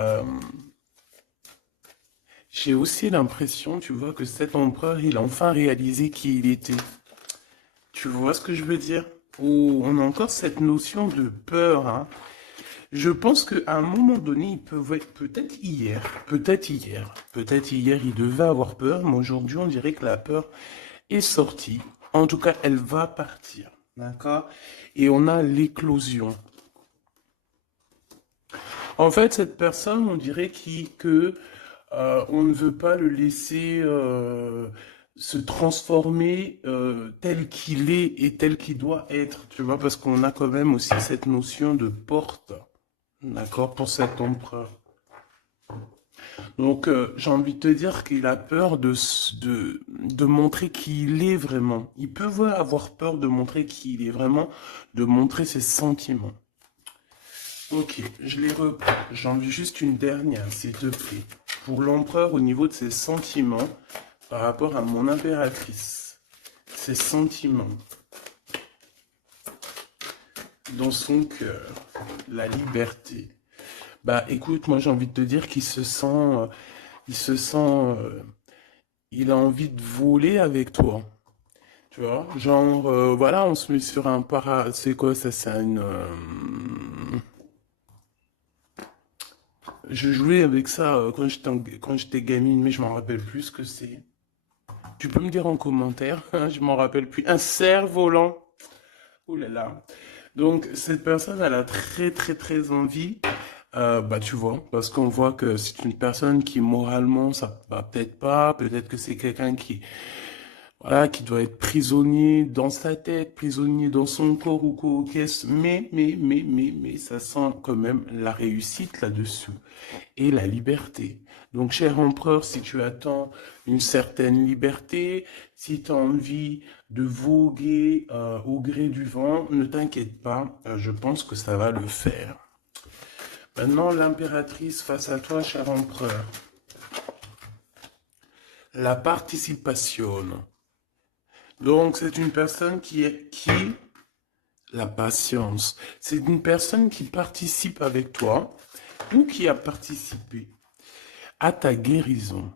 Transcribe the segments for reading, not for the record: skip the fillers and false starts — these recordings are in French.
Euh, j'ai aussi l'impression, tu vois, que cet empereur, il a enfin réalisé qui il était. Tu vois ce que je veux dire? Ou on a encore cette notion de peur, hein. Je pense qu'à un moment donné, il peut être peut-être hier, il devait avoir peur, mais aujourd'hui, on dirait que la peur est sortie. En tout cas, elle va partir. D'accord? Et on a l'éclosion. En fait, cette personne, on dirait on ne veut pas le laisser se transformer tel qu'il est et tel qu'il doit être, tu vois, parce qu'on a quand même aussi cette notion de porte, d'accord, pour cet empereur. Donc, j'ai envie de te dire qu'il a peur de montrer qui il est vraiment. Il peut avoir peur de montrer qui il est vraiment, de montrer ses sentiments. Ok, je les reprends. J'en veux juste une dernière, s'il te plaît. Pour l'empereur, au niveau de ses sentiments, par rapport à mon impératrice, ses sentiments dans son cœur, la liberté. Bah, écoute, moi j'ai envie de te dire il se sent, il a envie de voler avec toi. Tu vois, genre, voilà, on se met sur un c'est quoi ça, c'est je jouais avec ça quand j'étais gamine, mais je m'en rappelle plus ce que c'est. Tu peux me dire en commentaire, je m'en rappelle plus. Un cerf-volant. Ouh là là. Donc, cette personne, elle a très, très, très envie. Bah, tu vois, parce qu'on voit que c'est une personne qui, moralement, ça va peut-être pas. Peut-être que c'est quelqu'un voilà, qui doit être prisonnier dans sa tête, prisonnier dans son corps ou quoi, qu'est-ce. Mais, ça sent quand même la réussite là-dessus et la liberté. Donc, cher empereur, si tu attends une certaine liberté, si tu as envie de voguer au gré du vent, ne t'inquiète pas, je pense que ça va le faire. Maintenant, l'impératrice face à toi, cher empereur. La participation. Donc, c'est une personne la patience. C'est une personne qui participe avec toi ou qui a participé à ta guérison.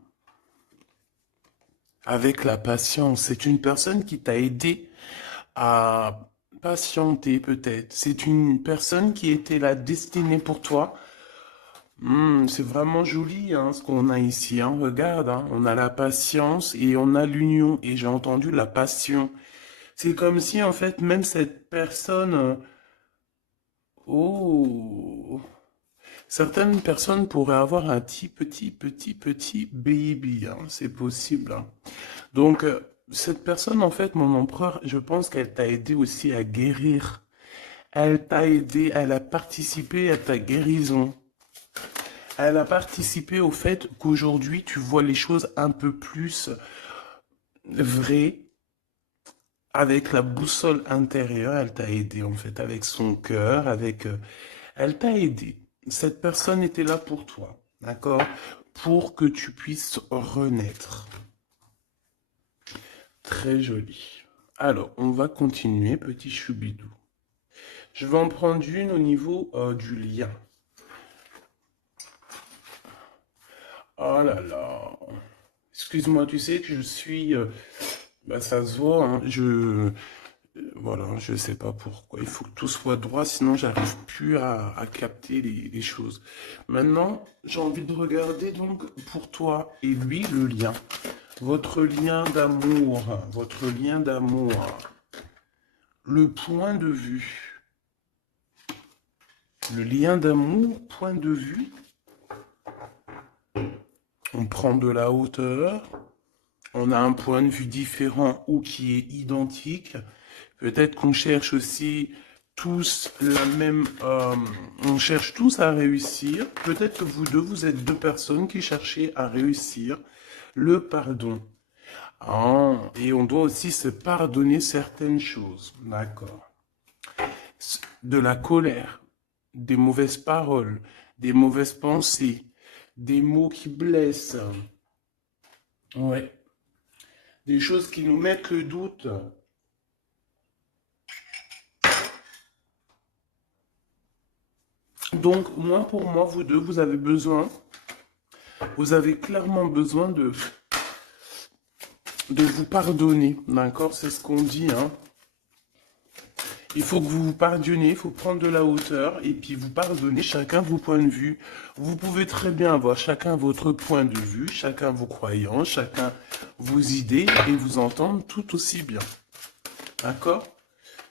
Avec la patience, c'est une personne qui t'a aidé à patienter peut-être. C'est une personne qui était la destinée pour toi. C'est vraiment joli hein, ce qu'on a ici. Hein. Regarde, hein, on a la patience et on a l'union. Et j'ai entendu la passion. C'est comme si en fait même cette personne... oh, certaines personnes pourraient avoir un petit baby. Hein. C'est possible. Hein. Donc, cette personne, en fait, mon empereur, je pense qu'elle t'a aidé aussi à guérir. Elle t'a aidé, elle a participé à ta guérison. Elle a participé au fait qu'aujourd'hui, tu vois les choses un peu plus vraies. Avec la boussole intérieure, elle t'a aidé, en fait, avec son cœur, elle t'a aidé. Cette personne était là pour toi, d'accord? Pour que tu puisses renaître. Très joli. Alors, on va continuer, petit choubidou. Je vais en prendre une au niveau du lien. Oh là là. Excuse-moi, tu sais que je suis... bah, ça se voit, hein, voilà, je sais pas pourquoi. Il faut que tout soit droit, sinon j'arrive plus à capter les choses. Maintenant, j'ai envie de regarder donc pour toi et lui le lien. Votre lien d'amour. Votre lien d'amour. Le point de vue. Le lien d'amour, point de vue. On prend de la hauteur. On a un point de vue différent ou qui est identique. Peut-être qu'on cherche aussi tous la même... on cherche tous à réussir. Peut-être que vous deux, vous êtes deux personnes qui cherchez à réussir le pardon. Ah, et on doit aussi se pardonner certaines choses. D'accord. De la colère, des mauvaises paroles, des mauvaises pensées, des mots qui blessent. Ouais. Des choses qui nous mettent le doute. Donc, moi, pour moi, vous deux, vous avez clairement besoin de vous pardonner, d'accord? C'est ce qu'on dit, hein. Il faut que vous vous pardonniez, il faut prendre de la hauteur et puis vous pardonnez chacun vos points de vue. Vous pouvez très bien avoir chacun votre point de vue, chacun vos croyances, chacun vos idées et vous entendre tout aussi bien. D'accord?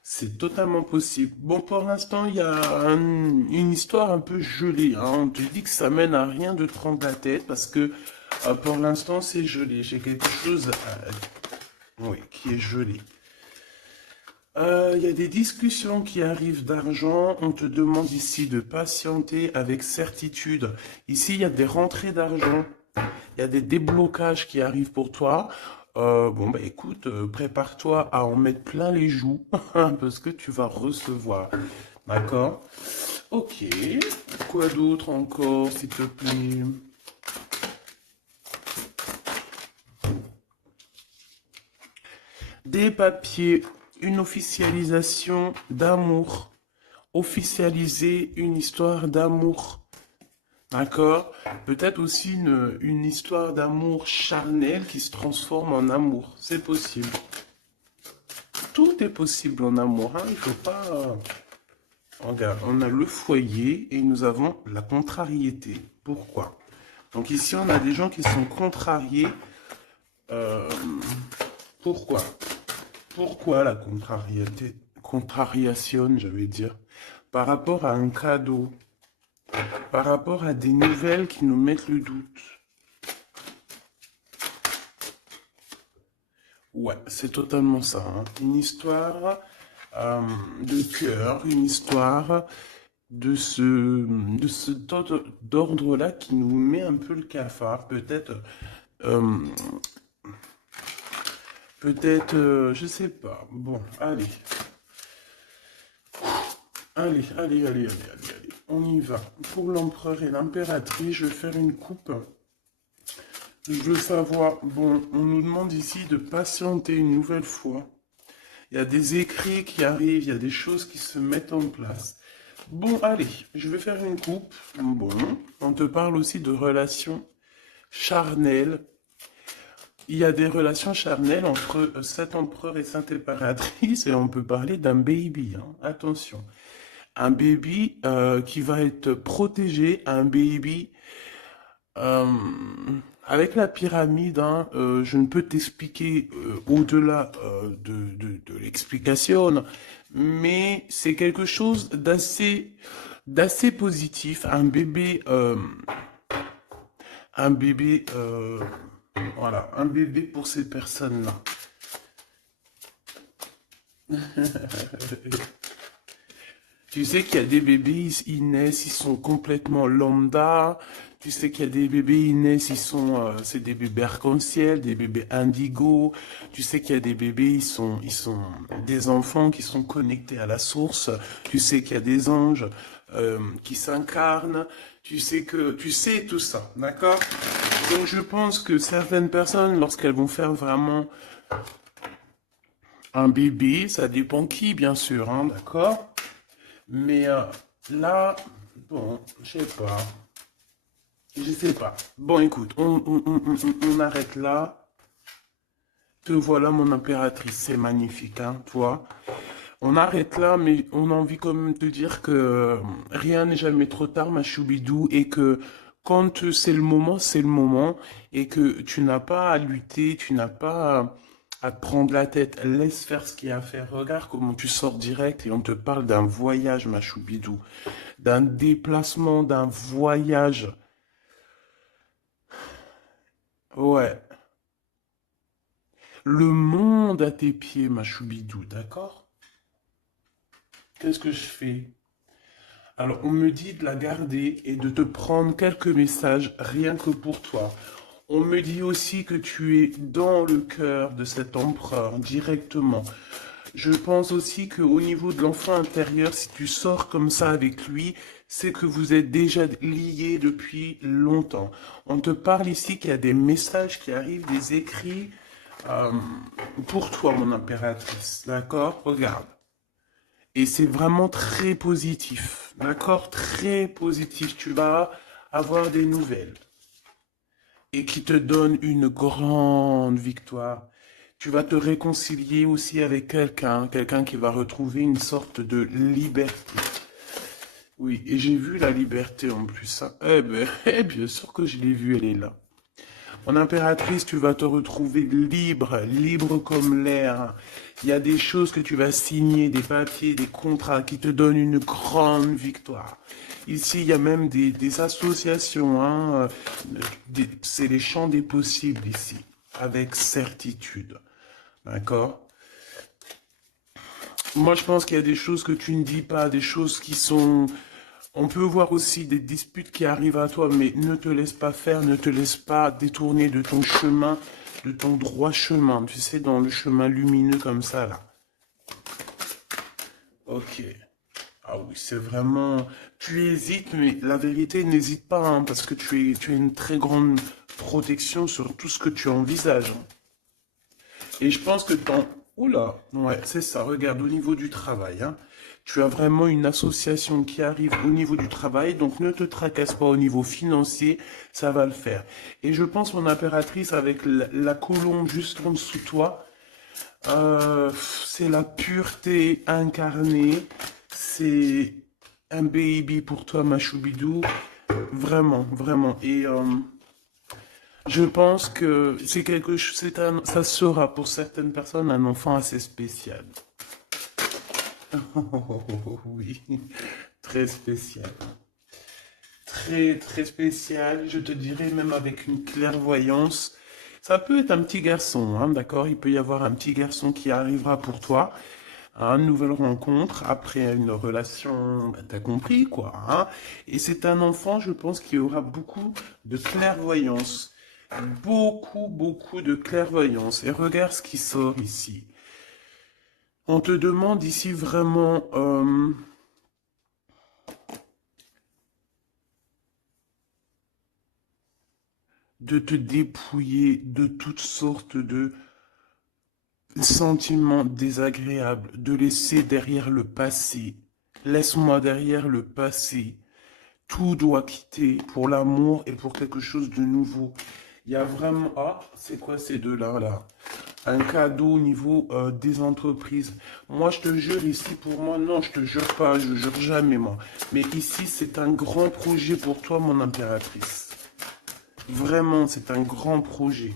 C'est totalement possible. Bon, pour l'instant, il y a une histoire un peu gelée, hein. On te dit que ça mène à rien de te prendre la tête parce que pour l'instant, c'est gelé. J'ai quelque chose oui, qui est gelé. Il y a des discussions qui arrivent d'argent. On te demande ici de patienter avec certitude. Ici, il y a des rentrées d'argent. Il y a des déblocages qui arrivent pour toi. Bon, bah écoute, prépare-toi à en mettre plein les joues parce que tu vas recevoir. D'accord? Ok. Quoi d'autre encore, s'il te plaît? Des papiers, une officialisation d'amour. Officialiser une histoire d'amour. D'accord? Peut-être aussi une histoire d'amour charnel qui se transforme en amour. C'est possible. Tout est possible en amour, hein. Il faut pas... Regarde, on a le foyer et nous avons la contrariété. Pourquoi? Donc ici, on a des gens qui sont contrariés. Euh, pourquoi? Pourquoi la contrariété? Contrariation, j'allais dire. Par rapport à un cadeau. Par rapport à des nouvelles qui nous mettent le doute. Ouais, c'est totalement ça, hein. Une histoire de cœur, une histoire de ce d'ordre-là qui nous met un peu le cafard. Euh, je sais pas. Bon, allez. Allez. On y va. Pour l'empereur et l'impératrice, je vais faire une coupe. Je veux savoir, bon, on nous demande ici de patienter une nouvelle fois. Il y a des écrits qui arrivent, il y a des choses qui se mettent en place. Bon, allez, je vais faire une coupe. Bon, on te parle aussi de relations charnelles. Il y a des relations charnelles entre cet empereur et cette impératrice et on peut parler d'un baby, hein. Attention. Un baby qui va être protégé, un baby euh, avec la pyramide, hein, je ne peux t'expliquer au-delà de l'explication, mais c'est quelque chose d'assez positif. Un bébé, voilà, un bébé pour ces personnes-là. Tu sais qu'il y a des bébés, ils naissent, ils sont complètement lambda. Tu sais qu'il y a des bébés, ils naissent, c'est des bébés arc-en-ciel, des bébés indigo. Tu sais qu'il y a des bébés, ils sont des enfants qui sont connectés à la source. Tu sais qu'il y a des anges qui s'incarnent. Tu sais tout ça, d'accord? Donc je pense que certaines personnes, lorsqu'elles vont faire vraiment un bébé, ça dépend qui, bien sûr, hein, d'accord? Mais là, bon, je sais pas. Je sais pas. Bon, écoute, on arrête là. Te voilà, mon impératrice. C'est magnifique, hein, toi. On arrête là, mais on a envie quand même de dire que rien n'est jamais trop tard, ma choubidou, et que quand c'est le moment, et que tu n'as pas à lutter, tu n'as pas à te prendre la tête. Laisse faire ce qu'il y a à faire. Regarde comment tu sors direct et on te parle d'un voyage, ma choubidou, d'un déplacement, d'un voyage. Ouais. Le monde à tes pieds, ma choubidou, d'accord? Qu'est-ce que je fais? Alors, on me dit de la garder et de te prendre quelques messages rien que pour toi. On me dit aussi que tu es dans le cœur de cet empereur directement. Je pense aussi qu'au niveau de l'enfant intérieur, si tu sors comme ça avec lui, c'est que vous êtes déjà liés depuis longtemps. On te parle ici qu'il y a des messages qui arrivent, des écrits euh, pour toi, mon impératrice. D'accord? Regarde. Et c'est vraiment très positif, d'accord? Très positif. Tu vas avoir des nouvelles et qui te donnent une grande victoire. Tu vas te réconcilier aussi avec quelqu'un, quelqu'un qui va retrouver une sorte de liberté. Oui, et j'ai vu la liberté en plus, hein. Eh ben, bien sûr que je l'ai vue, elle est là. En impératrice, tu vas te retrouver libre, libre comme l'air. Il y a des choses que tu vas signer, des papiers, des contrats qui te donnent une grande victoire. Ici, il y a même des associations, hein, c'est les champs des possibles ici, avec certitude. D'accord? Moi, je pense qu'il y a des choses que tu ne dis pas, des choses qui sont... On peut voir aussi des disputes qui arrivent à toi, mais ne te laisse pas faire, ne te laisse pas détourner de ton chemin, de ton droit chemin, tu sais, dans le chemin lumineux comme ça, là. Ok. Ah oui, c'est vraiment... Tu hésites, mais la vérité, n'hésite pas, hein, parce que tu as une très grande protection sur tout ce que tu envisages, hein. Et je pense que dans... Oula, ouais, c'est ça, regarde, au niveau du travail, hein, tu as vraiment une association qui arrive au niveau du travail, donc ne te tracasse pas au niveau financier, ça va le faire. Et je pense, mon impératrice, avec la colombe juste en dessous de toi, c'est la pureté incarnée, c'est un baby pour toi, ma choubidou, vraiment, vraiment. Et... je pense que c'est quelque chose, ça sera pour certaines personnes un enfant assez spécial. Oui, très spécial. Très, très spécial. Je te dirais même avec une clairvoyance. Ça peut être un petit garçon, hein, d'accord? Il peut y avoir un petit garçon qui arrivera pour toi à une nouvelle rencontre après une relation, ben, t'as compris quoi, hein? Et c'est un enfant, je pense, qui aura beaucoup de clairvoyance. Beaucoup, beaucoup de clairvoyance. Et regarde ce qui sort ici. On te demande ici vraiment de te dépouiller de toutes sortes de sentiments désagréables, de laisser derrière le passé. Laisse-moi derrière le passé. Tout doit quitter pour l'amour et pour quelque chose de nouveau. Il y a vraiment... Ah, c'est quoi ces deux-là, là? Un cadeau au niveau des entreprises. Moi, je te jure, ici, pour moi, non, je te jure pas, je jure jamais, moi. Mais ici, c'est un grand projet pour toi, mon impératrice. Vraiment, c'est un grand projet.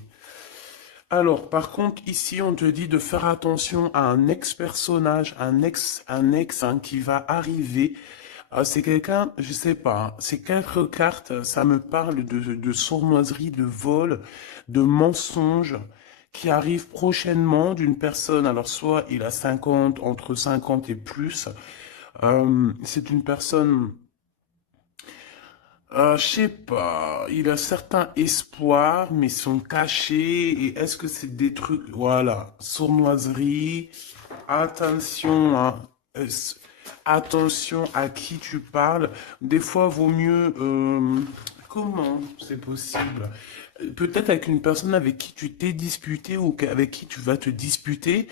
Alors, par contre, ici, on te dit de faire attention à un ex-personnage, un ex hein, qui va arriver. C'est quelqu'un, je sais pas, hein, ces quatre cartes, ça me parle de sournoiserie, de vol, de mensonge qui arrive prochainement d'une personne. Alors, soit il a 50, entre 50 et plus. C'est une personne je sais pas, il a certains espoirs, mais sont cachés. Et est-ce que c'est des trucs, voilà, sournoiserie, attention, hein, attention à qui tu parles. Des fois, vaut mieux, comment c'est possible? Peut-être avec une personne avec qui tu t'es disputé ou avec qui tu vas te disputer.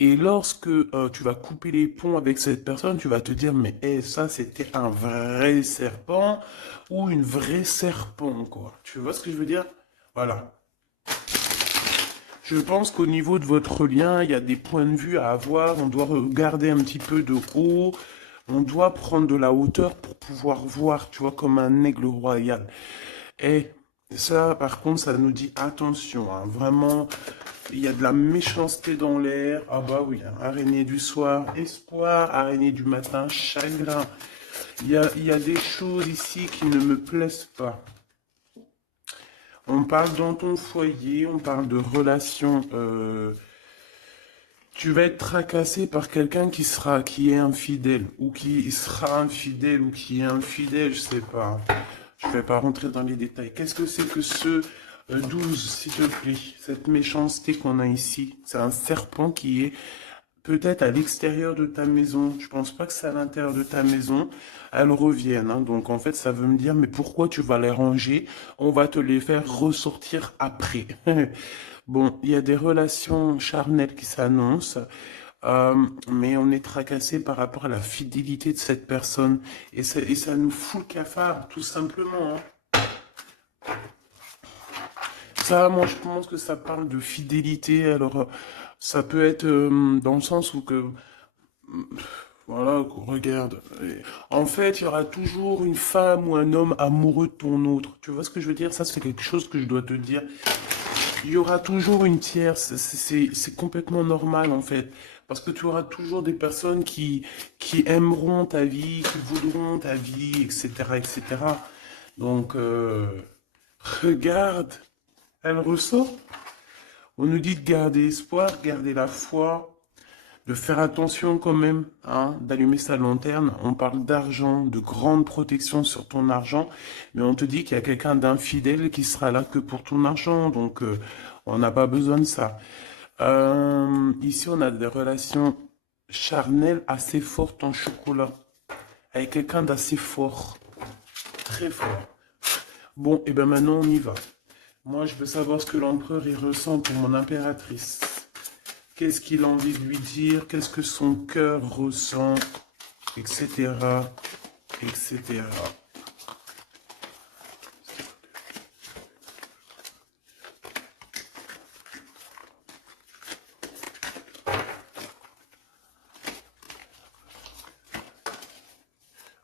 Et lorsque tu vas couper les ponts avec cette personne, tu vas te dire, mais ça, c'était un vrai serpent ou une vraie serpent, quoi. Tu vois ce que je veux dire? Voilà. Je pense qu'au niveau de votre lien, il y a des points de vue à avoir. On doit regarder un petit peu de haut. On doit prendre de la hauteur pour pouvoir voir, tu vois, comme un aigle royal. Et ça, par contre, ça nous dit attention, hein, vraiment, il y a de la méchanceté dans l'air. Ah bah oui, hein, araignée du soir, espoir, araignée du matin, chagrin. Il y a des choses ici qui ne me plaisent pas. On parle dans ton foyer, on parle de relations. Tu vas être tracassé par quelqu'un qui est infidèle, ou qui sera infidèle, ou qui est infidèle, je sais pas. Je vais pas rentrer dans les détails. Qu'est-ce que c'est que ce 12, s'il te plaît? Cette méchanceté qu'on a ici. C'est un serpent qui est peut-être à l'extérieur de ta maison. Je pense pas que c'est à l'intérieur de ta maison. Elles reviennent, hein. Donc en fait, ça veut me dire, mais pourquoi tu vas les ranger? On va te les faire ressortir après. Bon, il y a des relations charnelles qui s'annoncent. mais on est tracassé par rapport à la fidélité de cette personne. Et ça nous fout le cafard, tout simplement, hein. Ça, moi, je pense que ça parle de fidélité. Alors, ça peut être dans le sens où que, voilà, regarde. En fait, il y aura toujours une femme ou un homme amoureux de ton autre. Tu vois ce que je veux dire? Ça, c'est quelque chose que je dois te dire. Il y aura toujours une tierce. C'est complètement normal, en fait. Parce que tu auras toujours des personnes qui aimeront ta vie, qui voudront ta vie, etc., etc. Donc, regarde, elle ressort. On nous dit de garder espoir, garder la foi, de faire attention quand même, hein, d'allumer sa lanterne. On parle d'argent, de grande protection sur ton argent, mais on te dit qu'il y a quelqu'un d'infidèle qui sera là que pour ton argent, donc on n'a pas besoin de ça. Ici, on a des relations charnelles assez fortes en chocolat, avec quelqu'un d'assez fort, très fort. Bon, et ben maintenant on y va. Moi, je veux savoir ce que l'empereur il ressent pour mon impératrice. Qu'est-ce qu'il a envie de lui dire, qu'est-ce que son cœur ressent, etc., etc.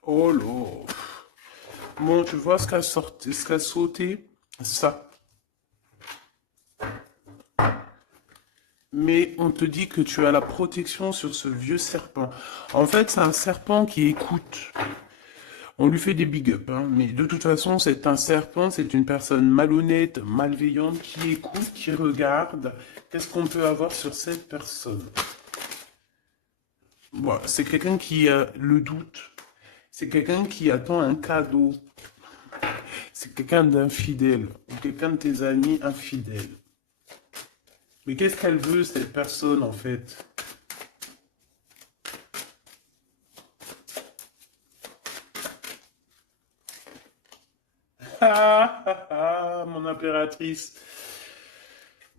Oh là. Bon, tu vois ce qu'a sauté, ça. Mais on te dit que tu as la protection sur ce vieux serpent. En fait, c'est un serpent qui écoute. On lui fait des big up, hein, mais de toute façon, c'est un serpent, c'est une personne malhonnête, malveillante, qui écoute, qui regarde. Qu'est-ce qu'on peut avoir sur cette personne? Voilà, c'est quelqu'un qui a le doute. C'est quelqu'un qui attend un cadeau. C'est quelqu'un d'infidèle. Ou quelqu'un de tes amis infidèles. Mais qu'est-ce qu'elle veut, cette personne, en fait? Ah, ah, ah, mon impératrice.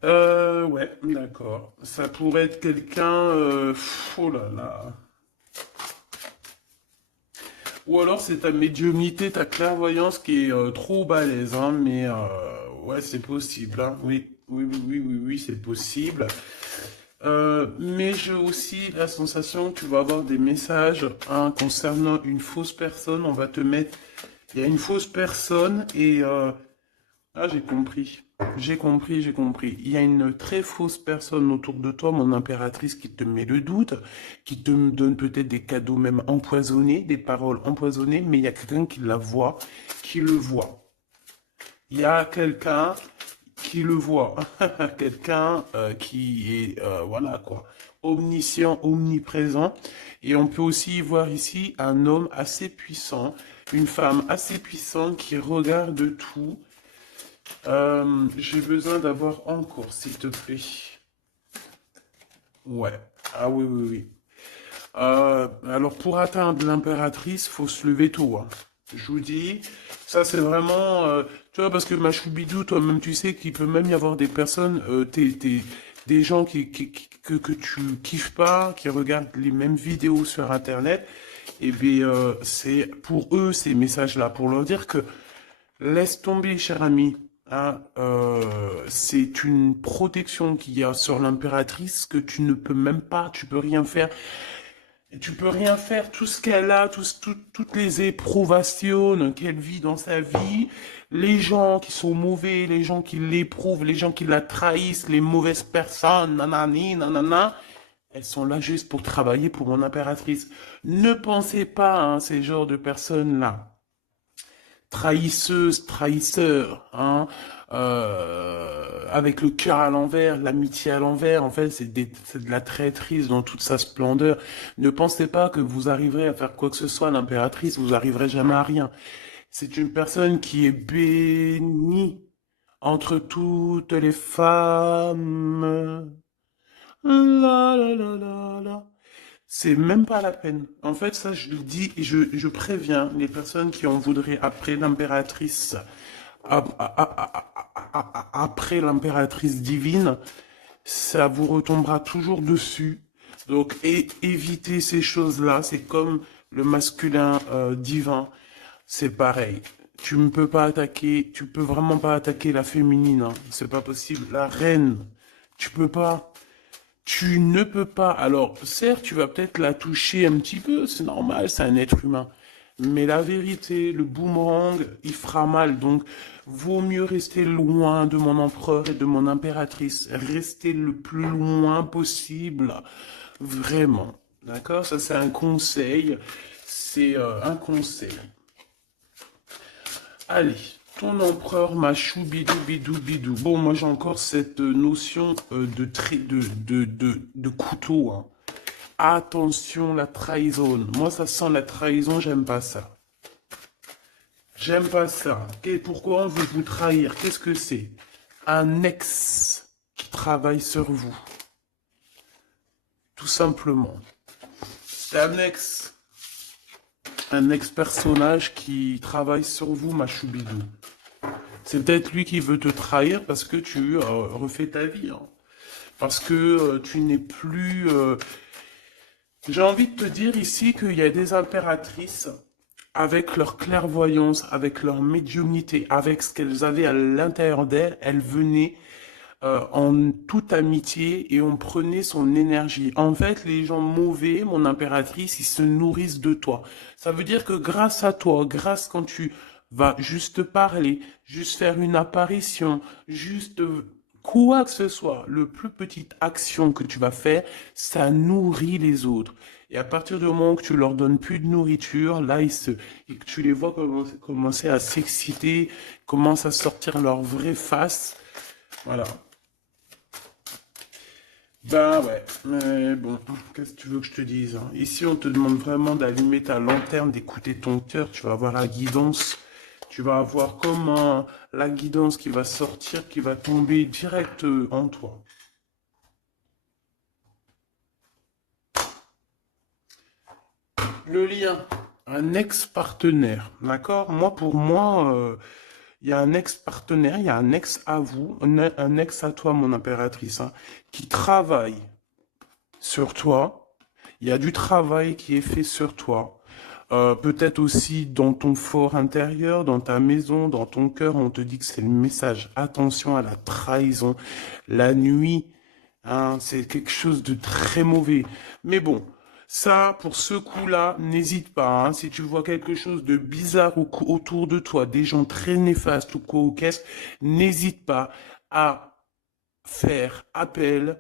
Ouais, d'accord. Ça pourrait être quelqu'un... oh là là. Ou alors c'est ta médiumnité, ta clairvoyance qui est trop balèze, hein, mais ouais, c'est possible, hein. Oui, oui, oui, oui, oui, oui, c'est possible. Mais j'ai aussi la sensation que tu vas avoir des messages, hein, concernant une fausse personne. On va te mettre... Il y a une fausse personne et... ah, j'ai compris. J'ai compris, j'ai compris. Il y a une très fausse personne autour de toi, mon impératrice, qui te met le doute, qui te donne peut-être des cadeaux même empoisonnés, des paroles empoisonnées, mais il y a quelqu'un qui la voit, qui le voit. Il y a quelqu'un qui le voit. Quelqu'un qui est, voilà quoi, omniscient, omniprésent. Et on peut aussi voir ici un homme assez puissant, une femme assez puissante qui regarde tout. J'ai besoin d'avoir encore, s'il te plaît. Ouais. Ah oui, oui, oui. Alors, pour atteindre l'impératrice, faut se lever tôt, hein. Je vous dis, ça c'est vraiment... tu vois, parce que ma choubidou, toi-même, tu sais qu'il peut même y avoir des personnes, des gens que tu kiffes pas, qui regardent les mêmes vidéos sur Internet. Et bien, c'est pour eux, ces messages-là, pour leur dire que laisse tomber, cher ami. Hein, c'est une protection qu'il y a sur l'impératrice que tu ne peux même pas, tu peux rien faire. Tu peux rien faire, tout ce qu'elle a, toutes les éprouvations qu'elle vit dans sa vie, les gens qui sont mauvais, les gens qui l'éprouvent, les gens qui la trahissent, les mauvaises personnes, nanani, nanana, elles sont là juste pour travailler pour mon impératrice. Ne pensez pas, hein, ces genres de personnes-là, trahisseuse, trahisseur, hein, avec le cœur à l'envers, l'amitié à l'envers, en fait, c'est de la traîtrise dans toute sa splendeur. Ne pensez pas que vous arriverez à faire quoi que ce soit, l'impératrice, vous arriverez jamais à rien. C'est une personne qui est bénie entre toutes les femmes. La la la la la. C'est même pas la peine. En fait, ça, je le dis et je préviens les personnes qui en voudraient après l'impératrice, après l'impératrice divine, ça vous retombera toujours dessus. Donc, éviter ces choses-là, c'est comme le masculin divin, c'est pareil. Tu ne peux pas attaquer, tu peux vraiment pas attaquer la féminine, hein. C'est pas possible. La reine, tu peux pas. Tu ne peux pas. Alors, certes, tu vas peut-être la toucher un petit peu, c'est normal, c'est un être humain. Mais la vérité, le boomerang, il fera mal. Donc, vaut mieux rester loin de mon empereur et de mon impératrice. Rester le plus loin possible. Vraiment. D'accord? Ça, c'est un conseil. C'est un conseil. Allez, ton empereur machou bidou bidou bidou. Bon, moi j'ai encore cette notion de couteau, hein. Attention, la trahison. Moi, ça sent la trahison, j'aime pas ça. J'aime pas ça. Pourquoi on veut vous trahir? Qu'est-ce que c'est? Un ex qui travaille sur vous. Tout simplement. C'est un ex-personnage qui travaille sur vous, ma choubidou. C'est peut-être lui qui veut te trahir parce que tu refais ta vie, hein. Parce que tu n'es plus... J'ai envie de te dire ici qu'il y a des impératrices avec leur clairvoyance, avec leur médiumnité, avec ce qu'elles avaient à l'intérieur d'elles, elles venaient en toute amitié et on prenait son énergie. En fait, les gens mauvais, mon impératrice, ils se nourrissent de toi. Ça veut dire que grâce à toi, grâce quand tu vas juste parler, juste faire une apparition, juste quoi que ce soit, le plus petite action que tu vas faire, ça nourrit les autres. Et à partir du moment que tu leur donnes plus de nourriture, là, et que tu les vois commencer à s'exciter, commencent à sortir leur vraie face. Voilà. Ben ouais, mais bon, qu'est-ce que tu veux que je te dise, hein? Ici, on te demande vraiment d'allumer ta lanterne, d'écouter ton cœur. Tu vas avoir la guidance. Tu vas avoir comme la guidance qui va sortir, qui va tomber direct en toi. Le lien, un ex-partenaire, d'accord? Moi, pour moi, il y a un ex-partenaire, il y a un ex à vous, un ex à toi, mon impératrice, hein, qui travaille sur toi. Il y a du travail qui est fait sur toi. Peut-être aussi dans ton fort intérieur, dans ta maison, dans ton cœur, on te dit que c'est le message. Attention à la trahison. La nuit, hein, c'est quelque chose de très mauvais. Mais bon, ça, pour ce coup-là, n'hésite pas, hein. Si tu vois quelque chose de bizarre autour de toi, des gens très néfastes ou quoi ou qu'est-ce, n'hésite pas à faire appel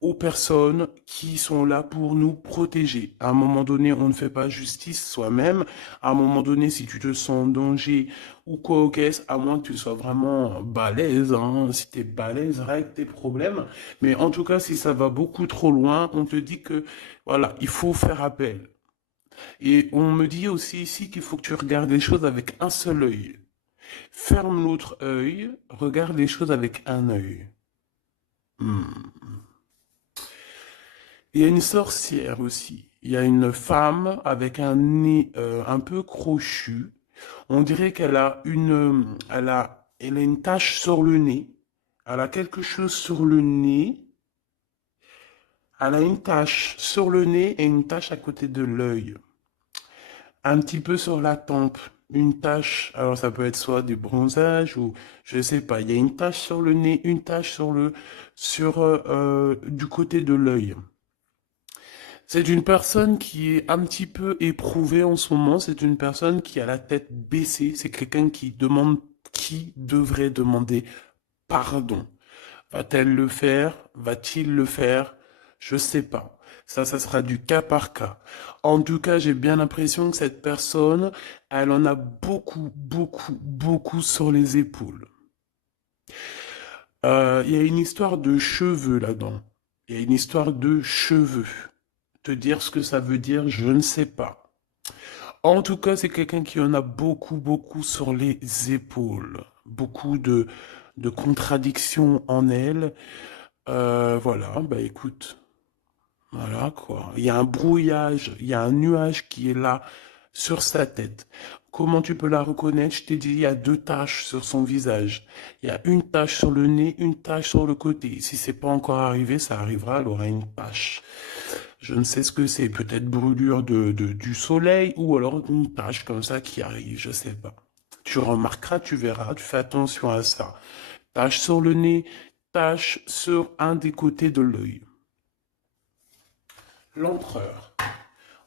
aux personnes qui sont là pour nous protéger. À un moment donné, on ne fait pas justice soi-même. À un moment donné, si tu te sens en danger ou quoi au caisse, à moins que tu sois vraiment balèze, hein, si tu es balèze, règle tes problèmes. Mais en tout cas, si ça va beaucoup trop loin, on te dit que, voilà, il faut faire appel. Et on me dit aussi ici qu'il faut que tu regardes les choses avec un seul œil. Ferme l'autre œil, regarde les choses avec un œil. Il y a une sorcière aussi. Il y a une femme avec un nez un peu crochu. On dirait elle a une tache sur le nez. Elle a quelque chose sur le nez. Elle a une tache sur le nez et une tache à côté de l'œil. Un petit peu sur la tempe. Une tache, alors ça peut être soit du bronzage ou je sais pas. Il y a une tache sur le nez, une tache du côté de l'œil. C'est une personne qui est un petit peu éprouvée en ce moment. C'est une personne qui a la tête baissée. C'est quelqu'un qui devrait demander pardon. Va-t-elle le faire? Va-t-il le faire? Je sais pas. Ça sera du cas par cas. En tout cas, j'ai bien l'impression que cette personne, elle en a beaucoup, beaucoup, beaucoup sur les épaules. Il y a une histoire de cheveux là-dedans. Il y a une histoire de cheveux. Te dire ce que ça veut dire, je ne sais pas. En tout cas, c'est quelqu'un qui en a beaucoup, beaucoup sur les épaules. Beaucoup de contradictions en elle. Voilà, bah écoute, voilà quoi. Il y a un brouillage, il y a un nuage qui est là sur sa tête. Comment tu peux la reconnaître? Je t'ai dit, il y a deux taches sur son visage. Il y a une tache sur le nez, une tache sur le côté. Si c'est pas encore arrivé, ça arrivera, elle aura une tache. Je ne sais ce que c'est, peut-être brûlure du soleil ou alors une tache comme ça qui arrive, je sais pas. Tu remarqueras, tu verras, tu fais attention à ça. Tache sur le nez, tache sur un des côtés de l'œil. L'empereur.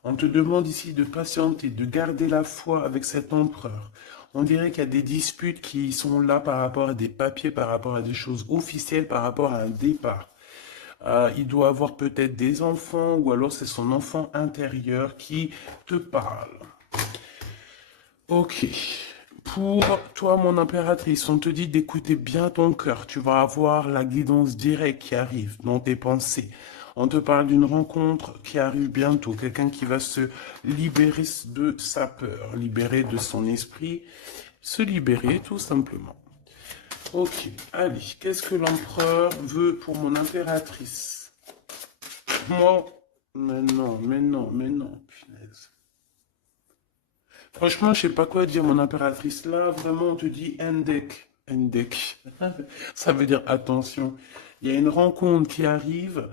On te demande ici de patienter, de garder la foi avec cet empereur. On dirait qu'il y a des disputes qui sont là par rapport à des papiers, par rapport à des choses officielles, par rapport à un départ. Il doit avoir peut-être des enfants ou alors c'est son enfant intérieur qui te parle. Ok. Pour toi, mon impératrice, on te dit d'écouter bien ton cœur. Tu vas avoir la guidance directe qui arrive dans tes pensées. On te parle d'une rencontre qui arrive bientôt. Quelqu'un qui va se libérer de sa peur, libérer de son esprit, se libérer tout simplement. Ok, allez, qu'est-ce que l'empereur veut pour mon impératrice? Moi, mais non, mais non, mais non, punaise. Franchement, je sais pas quoi dire, mon impératrice. Là, vraiment, on te dit Endek. Endek. Ça veut dire attention. Il y a une rencontre qui arrive,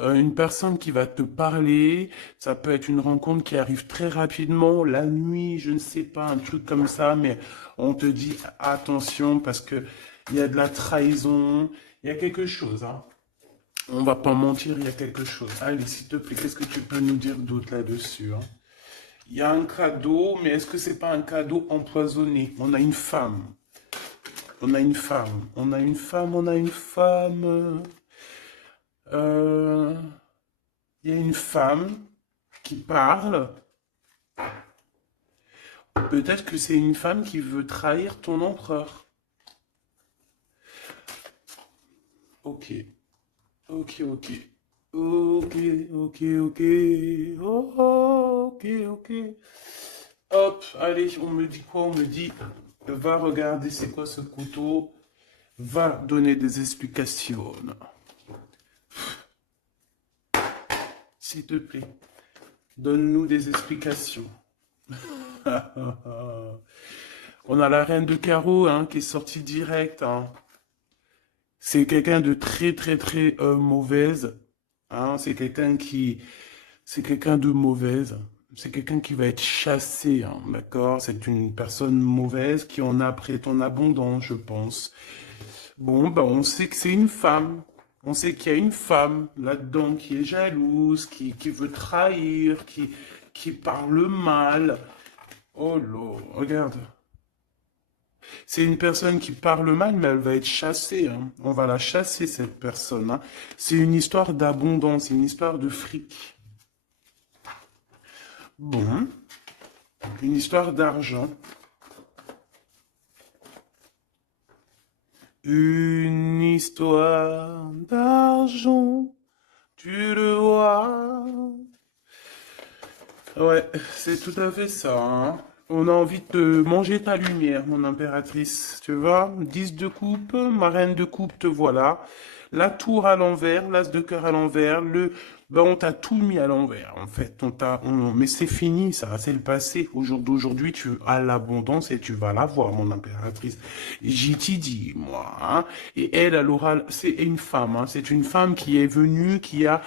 une personne qui va te parler. Ça peut être une rencontre qui arrive très rapidement, la nuit, je ne sais pas, un truc comme ça, mais on te dit attention parce que il y a de la trahison, il y a quelque chose, hein. On va pas mentir, il y a quelque chose. Allez, s'il te plaît, qu'est-ce que tu peux nous dire d'autre là-dessus, hein? Il y a un cadeau, mais est-ce que c'est pas un cadeau empoisonné? On a une femme. On a une femme. On a une femme. On a une femme. Euh, Il y a une femme qui parle. Peut-être que c'est une femme qui veut trahir ton empereur. Ok. Ok, ok. Ok, ok, ok. Oh, ok, ok. Hop, allez, on me dit quoi? On me dit, va regarder c'est quoi ce couteau. Va donner des explications. S'il te plaît, donne-nous des explications. On a la reine de carreau hein, qui est sortie direct. Hein. C'est quelqu'un de très très très mauvaise. Hein. C'est quelqu'un de mauvaise. C'est quelqu'un qui va être chassé, hein, d'accord? C'est une personne mauvaise qui en a après ton abondance, je pense. Bon, bah, on sait que c'est une femme. On sait qu'il y a une femme là-dedans qui est jalouse, qui veut trahir, qui parle mal. Oh là, regarde. C'est une personne qui parle mal, mais elle va être chassée. Hein. On va la chasser, cette personne. Hein. C'est une histoire d'abondance, une histoire de fric. Bon, une histoire d'argent. Une histoire d'argent, tu le vois. Ouais, c'est tout à fait ça. Hein. On a envie de te manger ta lumière, mon impératrice. Tu vois, 10 de coupe, ma reine de coupe, te voilà. La tour à l'envers, l'as de cœur à l'envers, ben on t'a tout mis à l'envers, en fait. Mais c'est fini, ça, c'est le passé. Au jour d'aujourd'hui, tu as l'abondance et tu vas l'avoir, mon impératrice. J'y t'y dit, moi. Hein. Et elle aura, c'est une femme, hein. C'est une femme qui est venue, qui a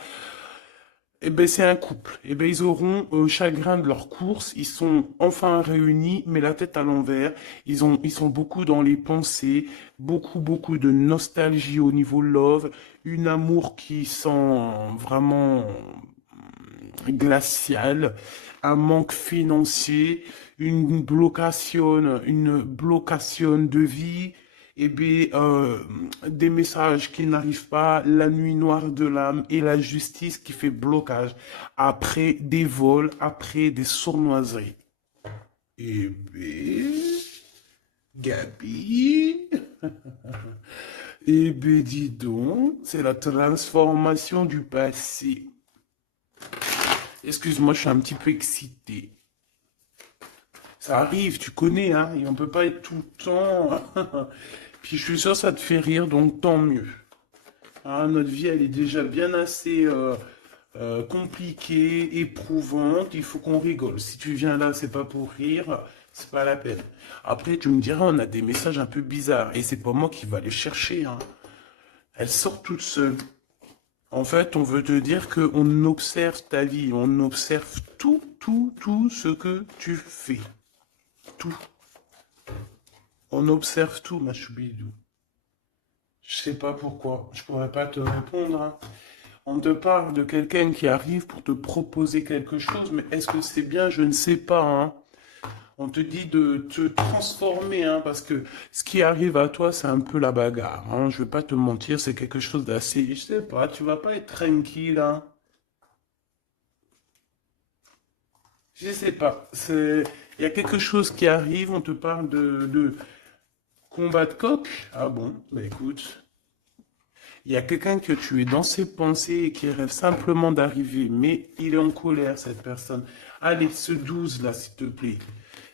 eh ben, c'est un couple. Eh ben, ils auront chagrin de leur course. Ils sont enfin réunis, mais la tête à l'envers. Ils sont beaucoup dans les pensées, beaucoup de nostalgie au niveau love, une amour qui sent vraiment glacial, un manque financier, une blocation de vie, et bien, des messages qui n'arrivent pas, la nuit noire de l'âme et la justice qui fait blocage après des vols, après des sournoiseries. Et bien, Gabi, et bien dis donc, c'est la transformation du passé. Excuse-moi, je suis un petit peu excité. Ça arrive, tu connais, hein, et on peut pas être tout le temps. Puis je suis sûr que ça te fait rire, donc tant mieux. Hein, notre vie, elle est déjà bien assez compliquée, éprouvante. Il faut qu'on rigole. Si tu viens là, c'est pas pour rire, c'est pas la peine. Après, tu me diras, on a des messages un peu bizarres, et c'est pas moi qui va les chercher. Hein. Elle sort toute seule. En fait, on veut te dire qu'on observe ta vie, on observe tout ce que tu fais. Tout. On observe tout, ma choubidou. Je sais pas pourquoi, je pourrais pas te répondre, hein. On te parle de quelqu'un qui arrive pour te proposer quelque chose, mais est-ce que c'est bien? Je ne sais pas, hein. On te dit de te transformer, hein, parce que ce qui arrive à toi, c'est un peu la bagarre, hein. Je vais pas te mentir, c'est quelque chose d'assez, je sais pas, tu vas pas être tranquille, hein. Je sais pas, il y a quelque chose qui arrive, on te parle de combat de coq. Ah bon, bah écoute, il y a quelqu'un que tu es dans ses pensées et qui rêve simplement d'arriver, mais il est en colère, cette personne. Allez, ce 12 là, s'il te plaît.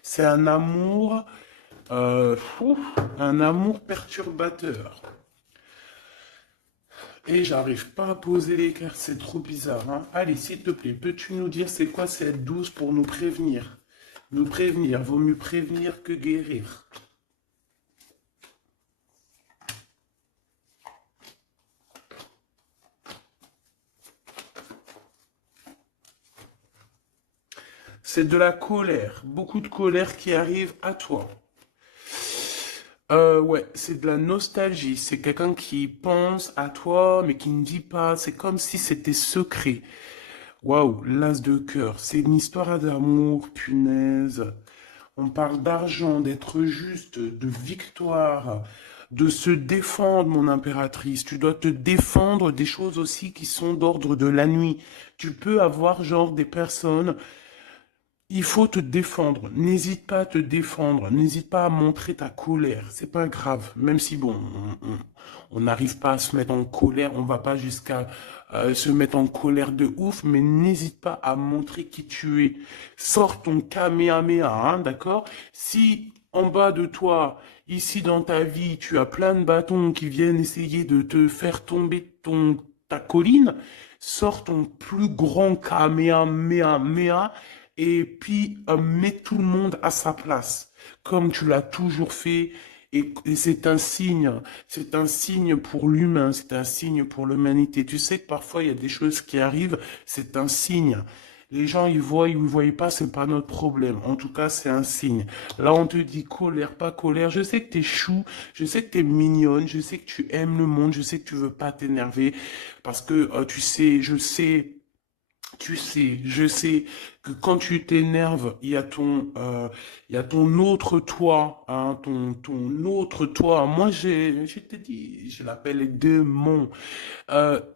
C'est un amour, ouf, un amour perturbateur. Et j'arrive pas à poser les cartes, c'est trop bizarre, hein. Allez, s'il te plaît, peux-tu nous dire c'est quoi cette 12 pour nous prévenir? Nous prévenir, vaut mieux prévenir que guérir. C'est de la colère, beaucoup de colère qui arrive à toi. Ouais, c'est de la nostalgie. C'est quelqu'un qui pense à toi, mais qui ne dit pas. C'est comme si c'était secret. Waouh, l'as de cœur. C'est une histoire d'amour, punaise. On parle d'argent, d'être juste, de victoire, de se défendre, mon impératrice. Tu dois te défendre des choses aussi qui sont d'ordre de la nuit. Tu peux avoir genre des personnes. Il faut te défendre. N'hésite pas à te défendre. N'hésite pas à montrer ta colère. C'est pas grave. Même si bon, on n'arrive pas à se mettre en colère, on va pas jusqu'à se mettre en colère de ouf, mais n'hésite pas à montrer qui tu es. Sors ton Kamehameha, hein, d'accord? Si en bas de toi, ici dans ta vie, tu as plein de bâtons qui viennent essayer de te faire tomber ta colline, sors ton plus grand Kamehameha et puis mets tout le monde à sa place, comme tu l'as toujours fait. Et c'est un signe pour l'humain, c'est un signe pour l'humanité. Tu sais que parfois il y a des choses qui arrivent, c'est un signe. Les gens, ils voient, ils ne voient pas, c'est pas notre problème. En tout cas, c'est un signe. Là, on te dit colère, pas colère. Je sais que t'es chou, je sais que t'es mignonne, je sais que tu aimes le monde, je sais que tu veux pas t'énerver, parce que tu sais, tu sais, je sais que quand tu t'énerves, il y a ton autre toi, hein, ton autre toi. Moi, je t'ai dit, je l'appelle démon.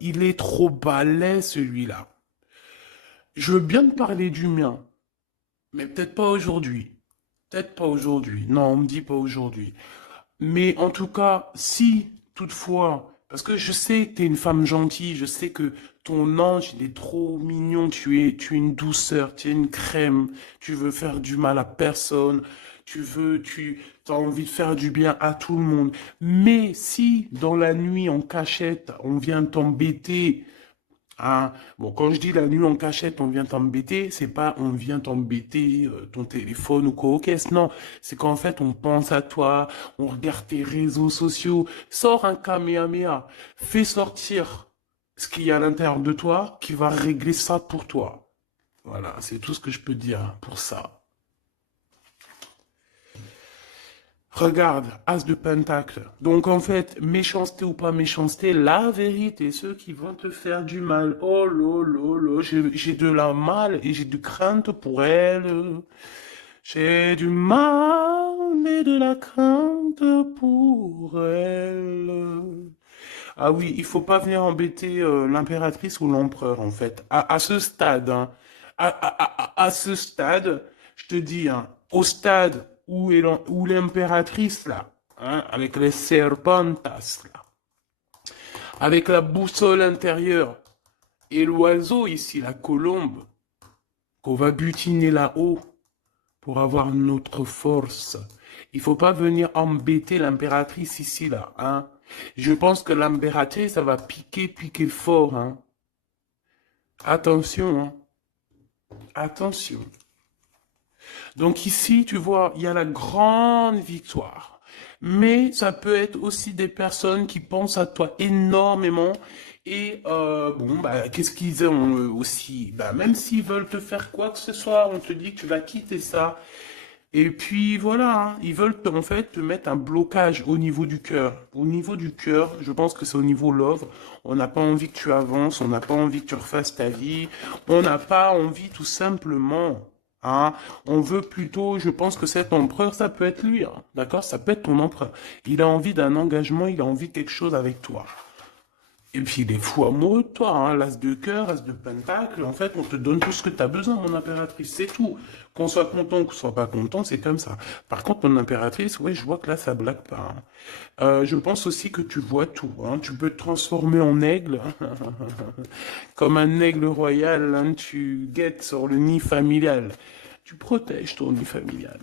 Il est trop balai, celui-là. Je veux bien te parler du mien, mais peut-être pas aujourd'hui. Peut-être pas aujourd'hui. Non, on me dit pas aujourd'hui. Mais en tout cas, si toutefois, parce que je sais que tu es une femme gentille, je sais que ton ange, il est trop mignon, tu es une douceur, tu es une crème, tu veux faire du mal à personne, tu as envie de faire du bien à tout le monde. Mais si dans la nuit en cachette, on vient t'embêter, hein, bon, quand je dis la nuit en cachette, on vient t'embêter, c'est pas on vient t'embêter ton téléphone ou quoi, ok, non, c'est qu'en fait on pense à toi, on regarde tes réseaux sociaux, sors un Kamehameha, fais sortir ce qu'il y a à l'intérieur de toi qui va régler ça pour toi. Voilà, c'est tout ce que je peux dire pour ça. Regarde, As de Pentacle. Donc en fait, méchanceté ou pas méchanceté, la vérité, ceux qui vont te faire du mal. Oh là, j'ai de la mal et j'ai de crainte pour elle. J'ai du mal et de la crainte pour elle. Ah oui, il faut pas venir embêter l'impératrice ou l'empereur en fait. À ce stade, hein, à ce stade, je te dis, hein, au stade où l'impératrice là, hein, avec les serpentas là, avec la boussole intérieure et l'oiseau ici, la colombe, qu'on va butiner là-haut pour avoir notre force. Il faut pas venir embêter l'impératrice ici là, hein. Je pense que l'impératrice, ça va piquer fort, hein. Attention, hein. Attention. Donc ici, tu vois, il y a la grande victoire. Mais ça peut être aussi des personnes qui pensent à toi énormément. Et bon, bah, qu'est-ce qu'ils ont aussi? Bah, même s'ils veulent te faire quoi que ce soit, on te dit que tu vas quitter ça. Et puis voilà, hein, ils veulent en fait te mettre un blocage au niveau du cœur. Au niveau du cœur, je pense que c'est au niveau love. On n'a pas envie que tu avances, on n'a pas envie que tu refasses ta vie, on n'a pas envie tout simplement. Hein. On veut plutôt, je pense que cet empereur, ça peut être lui, hein, d'accord? Ça peut être ton empereur. Il a envie d'un engagement, il a envie de quelque chose avec toi. Et puis il est fou amoureux de toi, hein, l'as de cœur, l'as de pentacle, en fait on te donne tout ce que tu as besoin, mon impératrice, c'est tout. Qu'on soit content, qu'on soit pas content, c'est comme ça. Par contre, mon impératrice, oui, je vois que là ça blague pas. Hein. Je pense aussi que tu vois tout, hein, tu peux te transformer en aigle, comme un aigle royal, hein, tu guettes sur le nid familial. Tu protèges ton nid familial.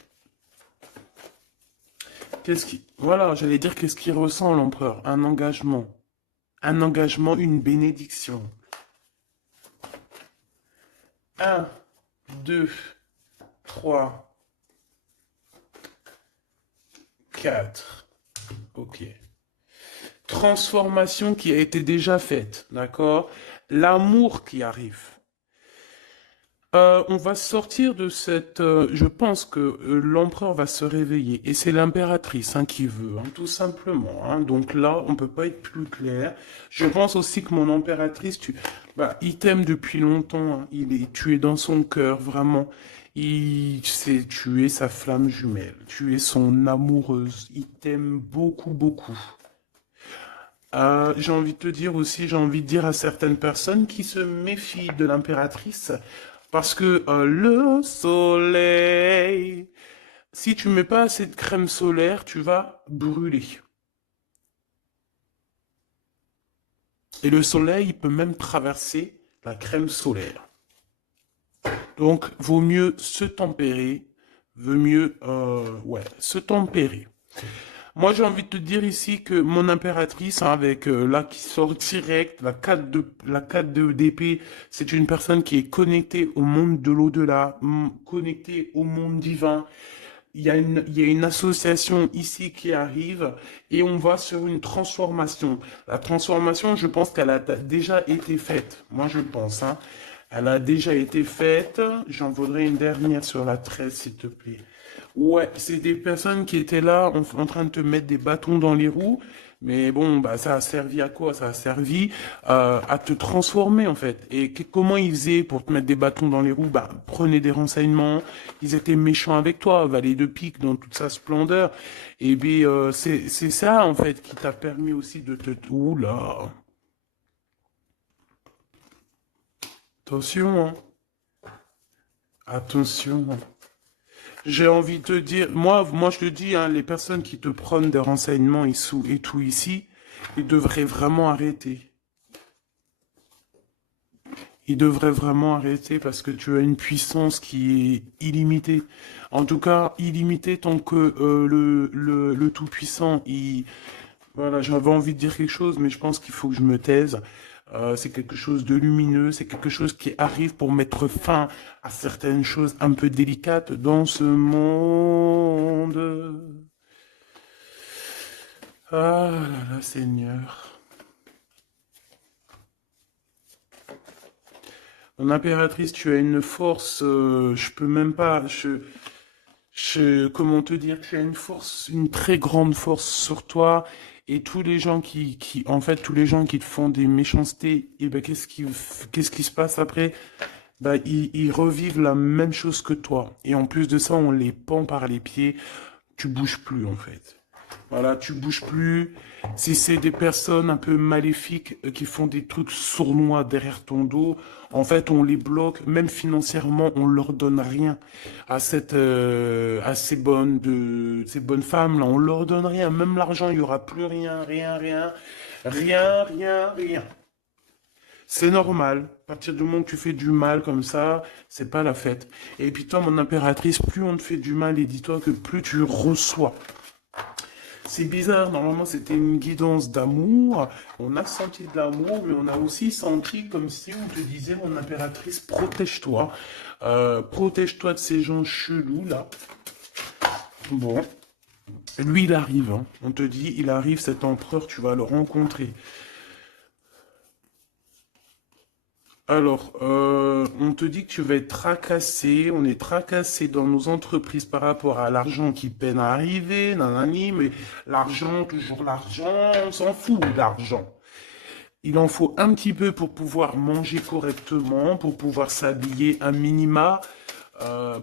Qu'est-ce qui... Voilà, j'allais dire qu'est-ce qu'il ressent l'empereur? Un engagement. Un engagement, une bénédiction. Un, 2, 3, 4. Ok. Transformation qui a été déjà faite, d'accord? L'amour qui arrive. On va sortir de cette... je pense que l'empereur va se réveiller. Et c'est l'impératrice hein, qui veut, hein, tout simplement. Hein. Donc là, on peut pas être plus clair. Je pense aussi que mon impératrice, bah, il t'aime depuis longtemps. Hein. Tu es dans son cœur, vraiment. Tu es sa flamme jumelle. Tu es son amoureuse. Il t'aime beaucoup, beaucoup. J'ai envie de te dire aussi, j'ai envie de dire à certaines personnes qui se méfient de l'impératrice, parce que le soleil, si tu mets pas assez de crème solaire, tu vas brûler. Et le soleil, il peut même traverser la crème solaire. Donc, vaut mieux se tempérer, vaut mieux, ouais, se tempérer. Moi, j'ai envie de te dire ici que mon impératrice, hein, avec là qui sort direct, la 4 d'épée, c'est une personne qui est connectée au monde de l'au-delà, connectée au monde divin. Il y a une association ici qui arrive et on va sur une transformation. La transformation, je pense qu'elle a déjà été faite. Moi, je pense, hein. Elle a déjà été faite. J'en voudrais une dernière sur la 13, s'il te plaît. Ouais, c'est des personnes qui étaient là en train de te mettre des bâtons dans les roues. Mais bon, bah, ça a servi à quoi? Ça a servi à te transformer, en fait. Et comment ils faisaient pour te mettre des bâtons dans les roues? Bah, prenez des renseignements. Ils étaient méchants avec toi, valet de pique dans toute sa splendeur. Et puis, c'est ça, en fait, qui t'a permis aussi de te... Oula! Attention, hein. Attention. J'ai envie de te dire, moi je te dis, hein, les personnes qui te prennent des renseignements et tout ici, ils devraient vraiment arrêter. Ils devraient vraiment arrêter parce que tu as une puissance qui est illimitée. En tout cas, illimitée tant que le Tout-Puissant, voilà, j'avais envie de dire quelque chose, mais je pense qu'il faut que je me taise. C'est quelque chose de lumineux, c'est quelque chose qui arrive pour mettre fin à certaines choses un peu délicates dans ce monde. Ah là là, Seigneur. Mon impératrice, tu as une force, je peux même pas, comment te dire, tu as une force, une très grande force sur toi, et tous les gens en fait, tous les gens qui te font des méchancetés, et ben, qu'est-ce qui se passe après? Bah, ils revivent la même chose que toi. Et en plus de ça, on les pend par les pieds. Tu bouges plus, en fait. Voilà, tu bouges plus. Si c'est des personnes un peu maléfiques qui font des trucs sournois derrière ton dos, en fait, on les bloque. Même financièrement, on leur donne rien à ces bonnes femmes là. On leur donne rien. Même l'argent, il y aura plus rien, rien, rien, rien, rien, rien. C'est normal. À partir du moment que tu fais du mal comme ça, c'est pas la fête. Et puis toi, mon impératrice, plus on te fait du mal, et dis-toi que plus tu reçois. C'est bizarre, normalement c'était une guidance d'amour. On a senti de l'amour, mais on a aussi senti comme si on te disait, mon impératrice, protège-toi. Protège-toi de ces gens chelous là. Bon. Lui, il arrive, hein. On te dit, il arrive, cet empereur, tu vas le rencontrer. Alors, on te dit que tu vas être tracassé, on est tracassé dans nos entreprises par rapport à l'argent qui peine à arriver, nanani, mais l'argent, toujours l'argent, on s'en fout de l'argent. Il en faut un petit peu pour pouvoir manger correctement, pour pouvoir s'habiller un minima,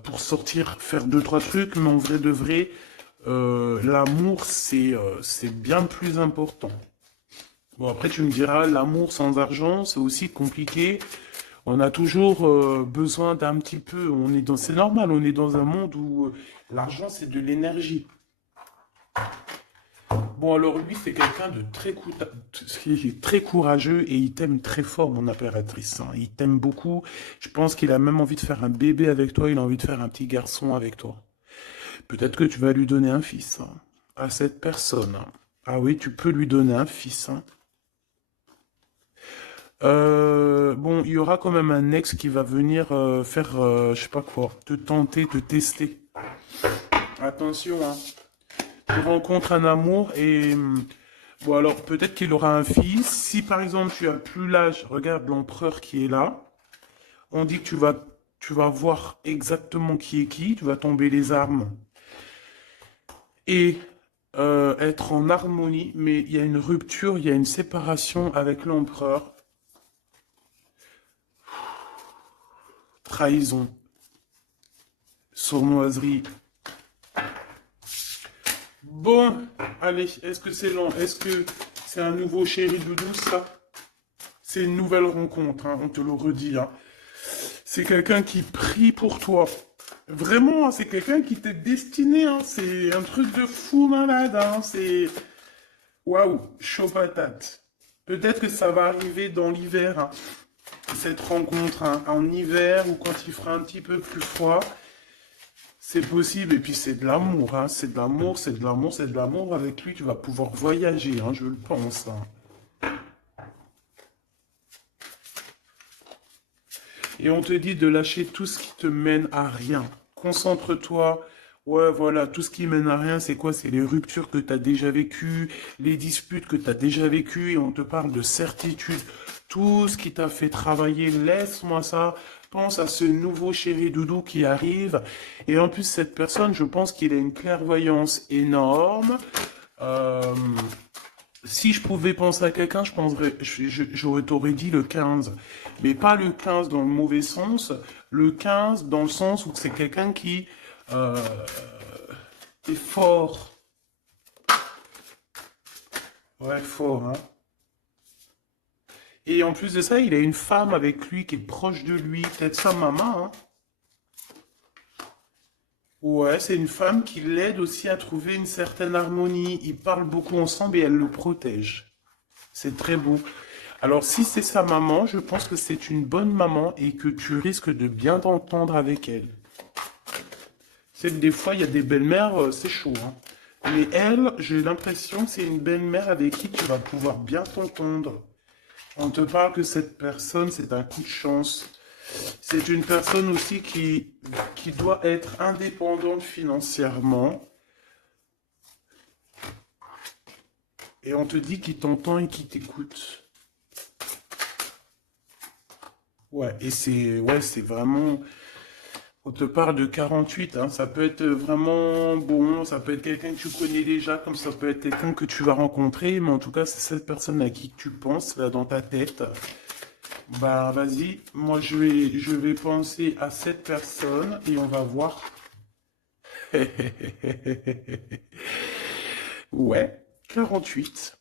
pour sortir, faire deux, trois trucs, mais en vrai de vrai, l'amour, c'est bien plus important. Bon, après, tu me diras, l'amour sans argent, c'est aussi compliqué. On a toujours besoin d'un petit peu. C'est normal, on est dans un monde où l'argent, c'est de l'énergie. Bon, alors lui, c'est quelqu'un de très courageux et il t'aime très fort, mon impératrice, hein. Il t'aime beaucoup. Je pense qu'il a même envie de faire un bébé avec toi. Il a envie de faire un petit garçon avec toi. Peut-être que tu vas lui donner un fils, hein, à cette personne, hein. Ah oui, tu peux lui donner un fils, hein. Bon, il y aura quand même un ex qui va venir faire, je sais pas quoi, te tenter, te tester. Attention, hein. Tu rencontres un amour et bon alors peut-être qu'il aura un fils. Si par exemple tu as plus l'âge, regarde l'empereur qui est là. On dit que tu vas voir exactement qui est qui. Tu vas tomber les armes et être en harmonie. Mais il y a une rupture, il y a une séparation avec l'empereur. Trahison, sournoiserie. Bon, allez, est-ce que c'est long? Est-ce que c'est un nouveau chéri doudou, ça? C'est une nouvelle rencontre, hein, on te le redit, hein. C'est quelqu'un qui prie pour toi. Vraiment, hein, c'est quelqu'un qui t'est destiné, hein. C'est un truc de fou malade, hein. C'est... Waouh, chaud patate. Peut-être que ça va arriver dans l'hiver, hein, cette rencontre, hein, en hiver ou quand il fera un petit peu plus froid. C'est possible, et puis c'est de l'amour, hein. C'est de l'amour, c'est de l'amour, c'est de l'amour. Avec lui, tu vas pouvoir voyager, hein, je le pense, hein. Et on te dit de lâcher tout ce qui te mène à rien. Concentre-toi. Ouais, voilà, tout ce qui mène à rien, c'est quoi? C'est les ruptures que tu as déjà vécues, les disputes que tu as déjà vécues, et on te parle de certitude. Tout ce qui t'a fait travailler, laisse-moi ça. Pense à ce nouveau chéri doudou qui arrive. Et en plus, cette personne, je pense qu'il a une clairvoyance énorme. Euh, Si je pouvais penser à quelqu'un, je penserais, j'aurais t'aurais dit le 15. Mais pas le 15 dans le mauvais sens, le 15 dans le sens où c'est quelqu'un qui euh, est fort. Ouais, fort, hein. Et en plus de ça, il a une femme avec lui qui est proche de lui, peut-être sa maman, hein. Ouais, c'est une femme qui l'aide aussi à trouver une certaine harmonie. Ils parlent beaucoup ensemble et elle le protège. C'est très beau. Alors, si c'est sa maman, je pense que c'est une bonne maman et que tu risques de bien t'entendre avec elle. C'est que des fois, il y a des belles-mères, c'est chaud, hein. Mais elle, j'ai l'impression que c'est une belle-mère avec qui tu vas pouvoir bien t'entendre. On te parle que cette personne, c'est un coup de chance. C'est une personne aussi qui doit être indépendante financièrement. Et on te dit qu'il t'entend et qu'il t'écoute. Ouais, c'est vraiment. On te parle de 48, hein. Ça peut être vraiment bon, ça peut être quelqu'un que tu connais déjà, comme ça peut être quelqu'un que tu vas rencontrer, mais en tout cas, c'est cette personne à qui tu penses, là, dans ta tête. Bah, vas-y, moi, je vais penser à cette personne et on va voir. Ouais, 48,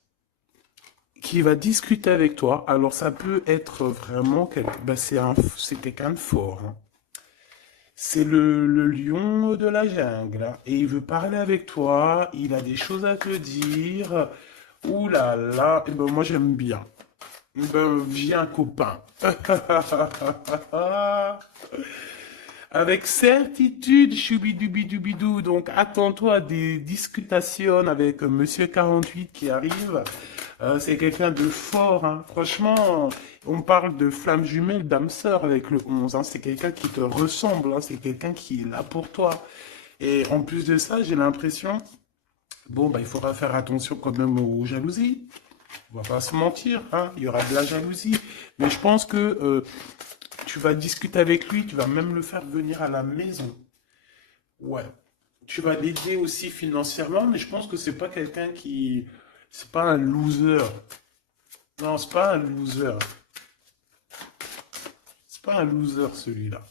qui va discuter avec toi. Alors, ça peut être vraiment, bah, c'est quelqu'un de fort, hein. C'est le lion de la jungle, hein. Et il veut parler avec toi, il a des choses à te dire. Ouh là là, eh ben moi j'aime bien. Ben viens copain. Avec certitude, choubidoubidoubidou. Donc attends-toi à des discutations avec Monsieur 48 qui arrive. C'est quelqu'un de fort, hein. Franchement, on parle de flamme jumelle, d'âme sœur avec le 11, hein. C'est quelqu'un qui te ressemble, hein. C'est quelqu'un qui est là pour toi. Et en plus de ça, j'ai l'impression Bon, bah, il faudra faire attention quand même aux jalousies. On va pas se mentir, hein. Il y aura de la jalousie. Mais je pense que tu vas discuter avec lui, tu vas même le faire venir à la maison. Ouais. Tu vas l'aider aussi financièrement, mais je pense que c'est pas quelqu'un qui... C'est pas un loser. Non, c'est pas un loser. C'est pas un loser celui-là.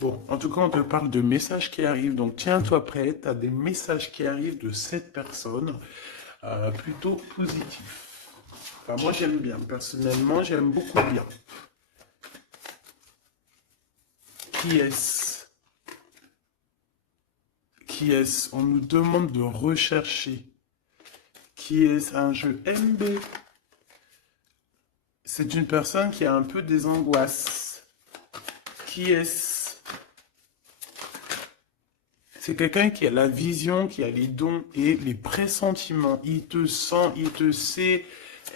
Bon, en tout cas, on te parle de messages qui arrivent. Donc, tiens-toi prêt. Tu as des messages qui arrivent de cette personne plutôt positifs. Enfin, moi, j'aime bien. Personnellement, j'aime beaucoup bien. Qui est-ce? Qui est-ce? On nous demande de rechercher. Qui est-ce? Un jeu MB. C'est une personne qui a un peu des angoisses. Qui est-ce? C'est quelqu'un qui a la vision, qui a les dons et les pressentiments. Il te sent, il te sait.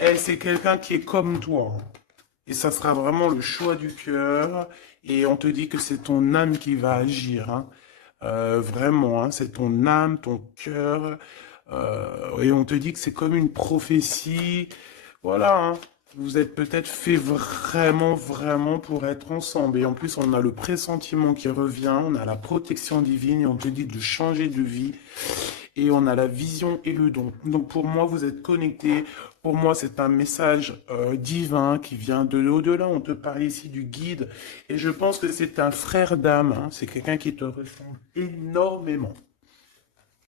Et c'est quelqu'un qui est comme toi. Et ça sera vraiment le choix du cœur. Et on te dit que c'est ton âme qui va agir, hein. Vraiment, hein, c'est ton âme, ton cœur. Et on te dit que c'est comme une prophétie. Voilà, hein. Vous êtes peut-être fait vraiment, vraiment pour être ensemble. Et en plus, on a le pressentiment qui revient, on a la protection divine et on te dit de changer de vie. Et on a la vision et le don. Donc pour moi, vous êtes connectés. Pour moi, c'est un message divin qui vient de l'au-delà. On te parle ici du guide. Et je pense que c'est un frère d'âme, hein. C'est quelqu'un qui te ressemble énormément.